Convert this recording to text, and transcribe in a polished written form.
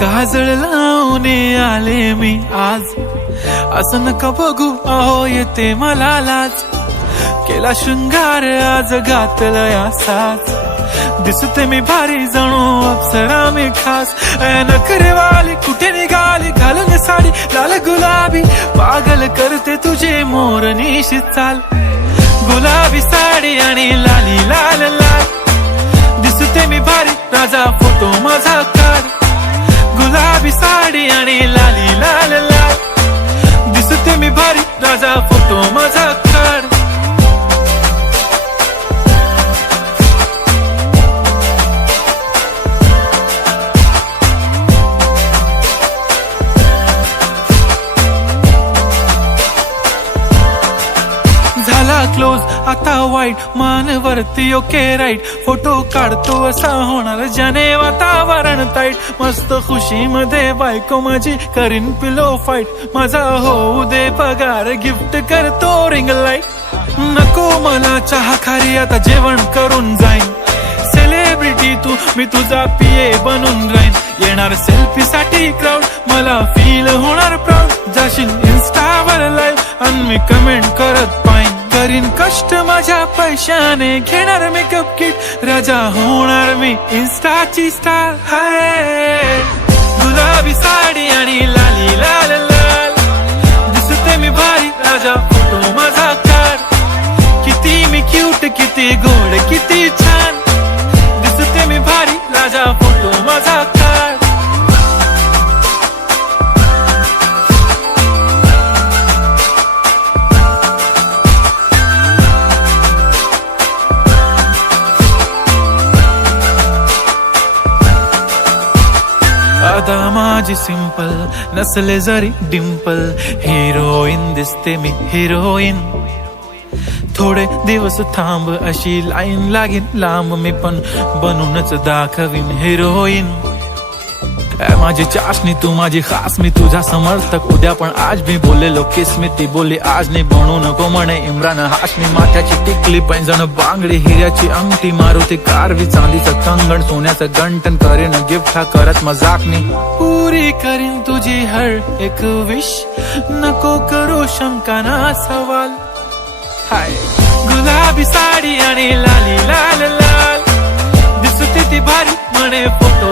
काजळ लावून आले मी आज, असं नका बघू अहो येते मला लाज. केला शृंगार आज घातलाय असाच, दिसते मी भारी जणू अप्सरा मी खास. नखरेवाली कुठे निघाली घालून साडी लाल गुलाबी, पागल करते तुझे मोरनीशी चाल. गुलाबी साडी आणि लाली लाल लाल, दिसते मी भारी राजा फोटो माझा काढ. गुलाबी साडी आणि लाली लाल लाल, दिसते मी भारी राजा फोटो माझा काढ. झाला क्लोज आता वाईट, मानवरती ओके राईट. फोटो काढतो असा होणार ज्याने वातावरण ताईट. मस्त खुशी मध्ये बायको माझी करीन पिलो फाईट. माझा होऊ दे पगार गिफ्ट करतो रिंग लाईट. नको मला चहा खारी आता जेवण करून जाईन. सेलिब्रिटी तू मी तुझा पिये बनून राहीन. येणार सेल्फी साठी क्राऊड मला फील होणार प्राऊड. जाशील इन्स्टावर लाईव्ह आणि मी कमेंट करत पाईन. करीन कष्ट माझ्या पैशाने घेणार मेकअप किट. राजा होणार मी इन्स्टाची स्टार. हाय गुलाबी साडी आणि लाली लाल लाल, दिसते मी भारी राजा फोटो माझा काढ. किती मी क्यूट किती गोड किती छान, दिसते मी भारी राजा फोटो माझा काढ. आता माझी सिंपल नसले जरी डिंपल, हिरोईन दिसते मी हिरोईन. थोडे दिवस थांब अशी लाईन लागीन लांब, मी पण बनूनच दाखवीन हिरोईन. माझी चाशनी तू माझी खास, मी तुझा समर्थक उद्या पण आज मी बोललेलो किस मी. ती बोलली आज नाही बनू नको म्हणे इम्रान हाशमी. माथ्याची टिकली पैंजण बांगडी हिऱ्याची अंगठी, मारुती कारवी चांदीचं कंगण सोन्याचं गंटन. करीन गिफ्ट हा करत मजाकनी, पुरी करीन तुझी हर एक विश. नको करू शंका ना सवाल. हाय गुलाबी साडी आणि लाली लाल लाल, दिसते ती भारी म्हणे फोटो